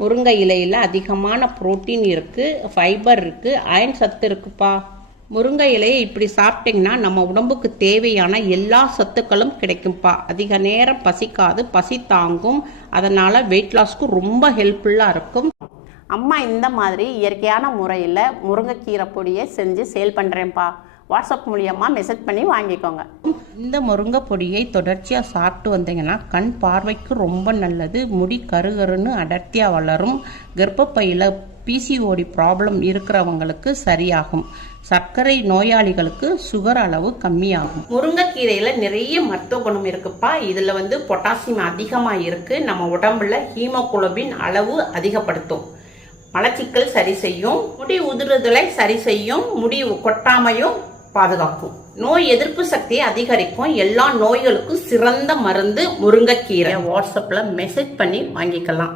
முருங்கை இலையில் அதிகமான புரோட்டீன் இருக்குது, ஃபைபர் இருக்குது, அயன் சத்து இருக்குப்பா. முருங்கை இலையை இப்படி சாப்பிட்டிங்கன்னா நம்ம உடம்புக்கு தேவையான எல்லா சத்துக்களும் கிடைக்கும்ப்பா. அதிக நேரம் பசிக்காது, பசி தாங்கும். அதனால் வெயிட் லாஸ்க்கு ரொம்ப ஹெல்ப்ஃபுல்லாக இருக்கும். அம்மா இந்த மாதிரி இயற்கையான முறையில் முருங்கைக்கீரை பொடியை செஞ்சு சேல் பண்ணுறேன்ப்பா. வாட்ஸ்அப் மூலியமாக மெசேஜ் பண்ணி வாங்கிக்கோங்க. இந்த முருங்கை பொடியை தொடர்ச்சியாக சாப்பிட்டு வந்தீங்கன்னா கண் பார்வைக்கு ரொம்ப நல்லது. முடி கருகருன்னு அடர்த்தியாக வளரும். கர்ப்பப்பையில் பிசிஓடி ப்ராப்ளம் இருக்கிறவங்களுக்கு சரியாகும். சர்க்கரை நோயாளிகளுக்கு சுகர் அளவு கம்மியாகும். முருங்கைக்கீரையில் நிறைய மருத்துவ குணம் இருக்குப்பா. இதில் பொட்டாசியம் அதிகமாக இருக்குது. நம்ம உடம்புல ஹீமோகுளோபின் அளவு அதிகப்படுத்தும். மலச்சிக்கல் சரி செய்யும். முடி உதிர்தலை சரி செய்யும். முடி கொட்டாமையும் பாதுகாக்கும். நோய் எதிர்ப்பு சக்தியை அதிகரிக்கும். எல்லா நோய்களுக்கும் சிறந்த மருந்து முருங்கைக்கீரை. வாட்ஸ்அப்ல மெசேஜ் பண்ணி வாங்கிக்கலாம்.